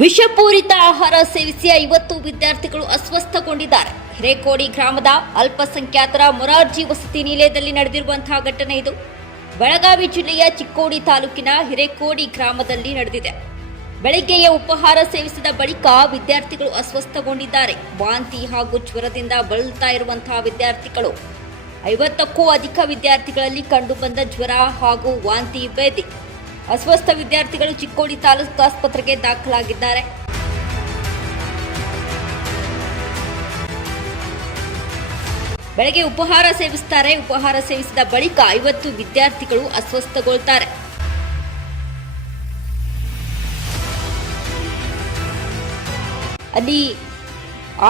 ವಿಷಪೂರಿತ ಆಹಾರ ಸೇವಿಸಿ 50 ವಿದ್ಯಾರ್ಥಿಗಳು ಅಸ್ವಸ್ಥಗೊಂಡಿದ್ದಾರೆ. ಹಿರೇಕೋಡಿ ಗ್ರಾಮದ ಅಲ್ಪಸಂಖ್ಯಾತರ ಮೊರಾರ್ಜಿ ವಸತಿ ನಿಲಯದಲ್ಲಿ ನಡೆದಿರುವಂತಹ ಘಟನೆ ಇದು. ಬೆಳಗಾವಿ ಜಿಲ್ಲೆಯ ಚಿಕ್ಕೋಡಿ ತಾಲೂಕಿನ ಹಿರೇಕೋಡಿ ಗ್ರಾಮದಲ್ಲಿ ನಡೆದಿದೆ. ಬೆಳಗ್ಗೆಯೇ ಉಪಹಾರ ಸೇವಿಸಿದ ಬಳಿಕ ವಿದ್ಯಾರ್ಥಿಗಳು ಅಸ್ವಸ್ಥಗೊಂಡಿದ್ದಾರೆ. ವಾಂತಿ ಹಾಗೂ ಜ್ವರದಿಂದ ಬಳಲುತ್ತಾ ಇರುವಂತಹ ವಿದ್ಯಾರ್ಥಿಗಳು 50ಕ್ಕೂ ಅಧಿಕ ವಿದ್ಯಾರ್ಥಿಗಳಲ್ಲಿ ಕಂಡುಬಂದ ಜ್ವರ ಹಾಗೂ ವಾಂತಿ ಭೇದಿ. ಅಸ್ವಸ್ಥ ವಿದ್ಯಾರ್ಥಿಗಳು ಚಿಕ್ಕೋಡಿ ತಾಲೂಕು ಆಸ್ಪತ್ರೆಗೆ ದಾಖಲಾಗಿದ್ದಾರೆ. ಬೆಳಗ್ಗೆ ಉಪಹಾರ ಸೇವಿಸುತ್ತಾರೆ. ಉಪಹಾರ ಸೇವಿಸಿದ ಬಳಿಕ 50 ವಿದ್ಯಾರ್ಥಿಗಳು ಅಸ್ವಸ್ಥಗೊಳ್ತಾರೆ. ಅಲ್ಲಿ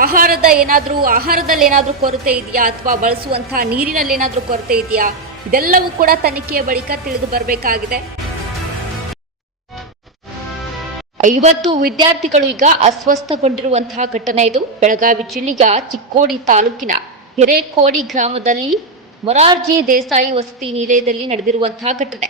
ಆಹಾರದಲ್ಲಿ ಏನಾದರೂ ಕೊರತೆ ಇದೆಯಾ ಅಥವಾ ಬಳಸುವಂತಹ ನೀರಿನಲ್ಲಿ ಏನಾದರೂ ಕೊರತೆ ಇದೆಯಾ, ಇದೆಲ್ಲವೂ ಕೂಡ ತನಿಖೆಯ ಬಳಿಕ ತಿಳಿದು ಬರಬೇಕಾಗಿದೆ. 50 ವಿದ್ಯಾರ್ಥಿಗಳು ಈಗ ಅಸ್ವಸ್ಥಗೊಂಡಿರುವಂತಹ ಘಟನೆ ಇದು. ಬೆಳಗಾವಿ ಜಿಲ್ಲೆಯ ಚಿಕ್ಕೋಡಿ ತಾಲೂಕಿನ ಹಿರೇಕೋಡಿ ಗ್ರಾಮದಲ್ಲಿ ಮೊರಾರ್ಜಿ ದೇಸಾಯಿ ವಸತಿ ನಿಲಯದಲ್ಲಿ ನಡೆದಿರುವಂತಹ ಘಟನೆ.